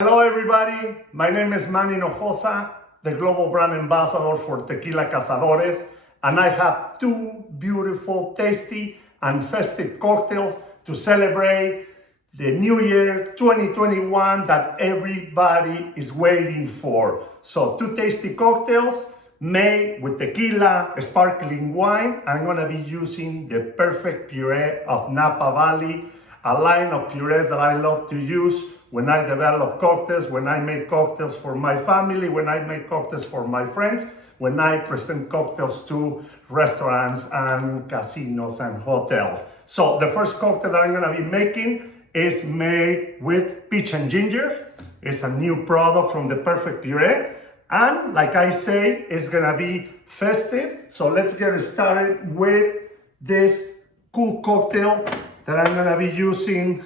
Hello everybody, my name is Manny Hinojosa, the global brand ambassador for Tequila Cazadores, and I have two beautiful, tasty and festive cocktails to celebrate the New Year 2021 that everybody is waiting for. So two tasty cocktails made with tequila, sparkling wine. I'm gonna be using the perfect puree of Napa Valley, a line of purees that I love to use when I develop cocktails, when I make cocktails for my family, when I make cocktails for my friends, when I present cocktails to restaurants and casinos and hotels. So the first cocktail that I'm gonna be making is made with peach and ginger. It's a new product from the Perfect Puree. And like I say, it's gonna be festive. So let's get started with this cool cocktail that I'm gonna be using.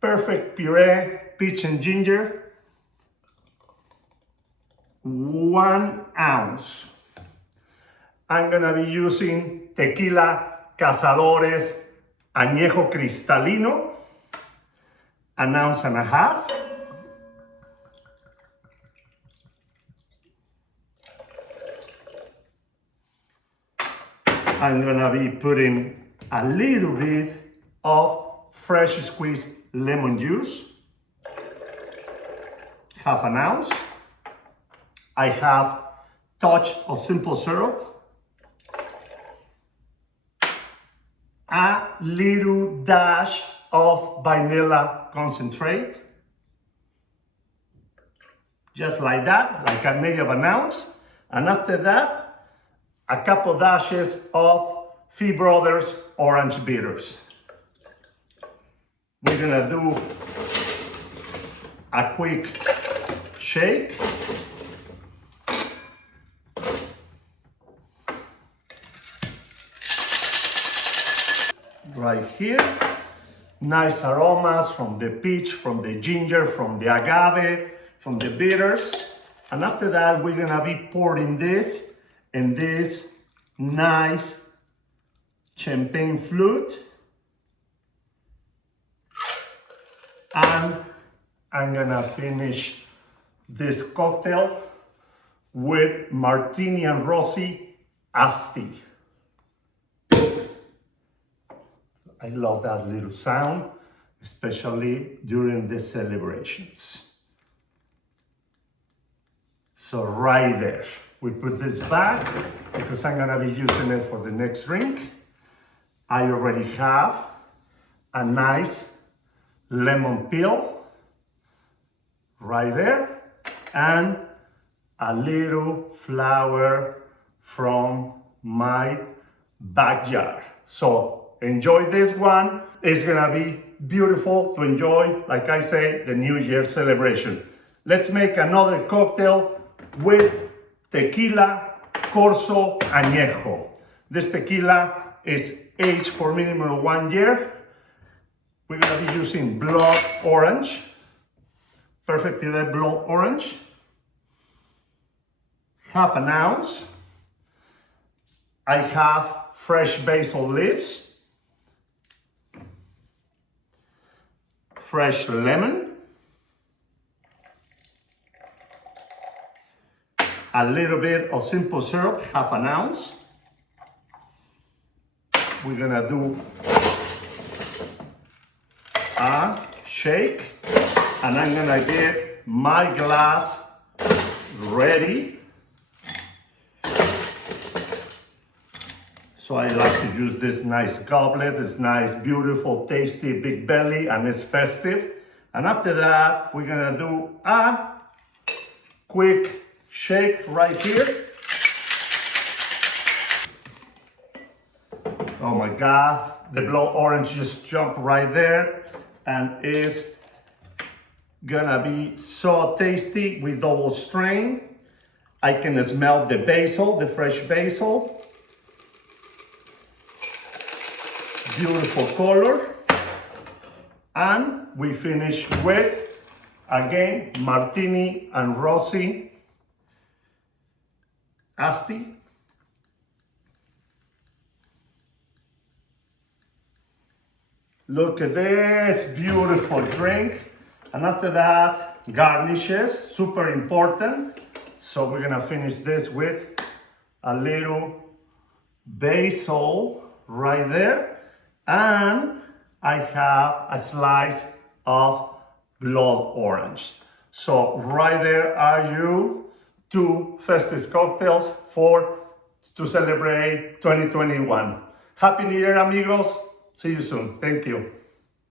Perfect Puree, peach and ginger, 1 ounce. I'm gonna be using Tequila Cazadores Añejo Cristalino, 1.5 ounces. I'm gonna be putting a little bit of fresh squeezed lemon juice, 1/2 ounce. I have touch of simple syrup, a little dash of vanilla concentrate, just like that, like a eighth of an ounce. And after that, a couple dashes of Fee Brothers orange bitters. We're gonna do a quick shake. Right here, nice aromas from the peach, from the ginger, from the agave, from the bitters. And after that, we're gonna be pouring this in this nice champagne flute. And I'm gonna finish this cocktail with Martini and Rossi Asti. I love that little sound, especially during the celebrations. So right there, we put this back because I'm gonna be using it for the next drink. I already have a nice lemon peel right there and a little flower from my backyard. So enjoy this one. It's gonna be beautiful to enjoy, like I say, the New Year celebration. Let's make another cocktail with tequila Corso Añejo. This tequila is aged for minimum 1 year. We're gonna be using blood orange, Perfect Puree blood orange, 1/2 ounce. I have fresh basil leaves, fresh lemon, a little bit of simple syrup, 1/2 ounce. We're gonna do a shake, and I'm gonna get my glass ready. So I like to use this nice goblet, this nice, beautiful, tasty, big belly, and it's festive. And after that, we're gonna do a quick shake right here. Oh my God, the blood orange just jumped right there. And it's gonna be so tasty with double strain. I can smell the basil, the fresh basil. Beautiful color. And we finish with, again, Martini and Rossi Asti. Look at this beautiful drink. And after that, garnishes, super important. So we're gonna finish this with a little basil right there. And I have a slice of blood orange. So right there are you 2 festive cocktails to celebrate 2021. Happy New Year, amigos. See you soon. Thank you.